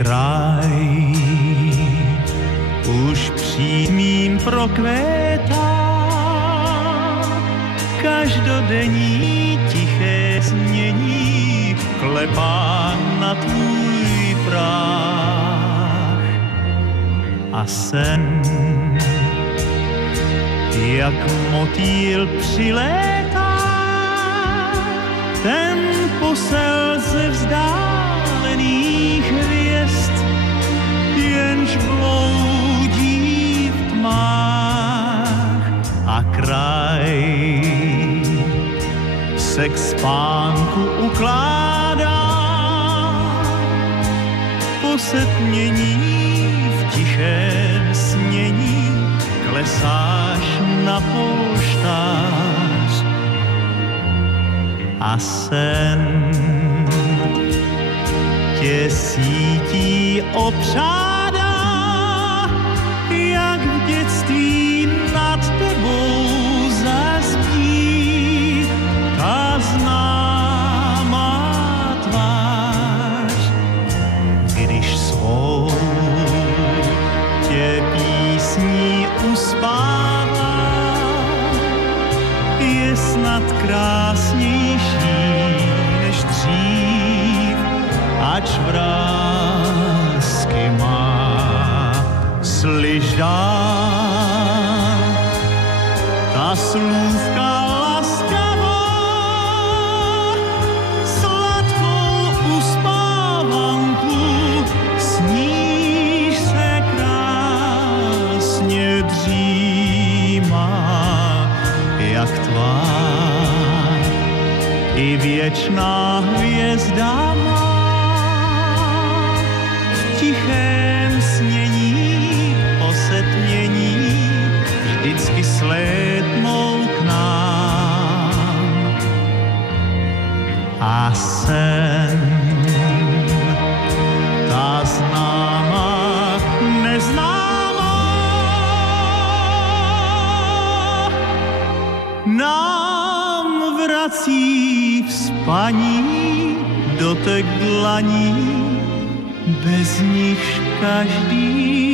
kraj už přímým prokvétá, každodenní tiché změní klepá na tvůj práh. A sen, jak motýl přilétá, ten posel ze vzdálených hvězd, jenž bloudí v tmách a kraj se k spánku ukládá. Po setmění v tichém snění klesáš na polštář a sen tě sítí opřádá, jak v dětství nad tebou zaspí ta známá tvář, když svou tě písní uspává, je snad krásnější než dřív, ač vrásky má. Slyš dál ta slůvka laskavá, sladkou uspávanku, sníš se krásně dřímá, jak tvá i věčná hvězda má. V tichém snění posetmění vždycky slétnou k nám. A sen, ta známá, neznámá, nám vrací vzpaní dotek dlaní, bez nichž každý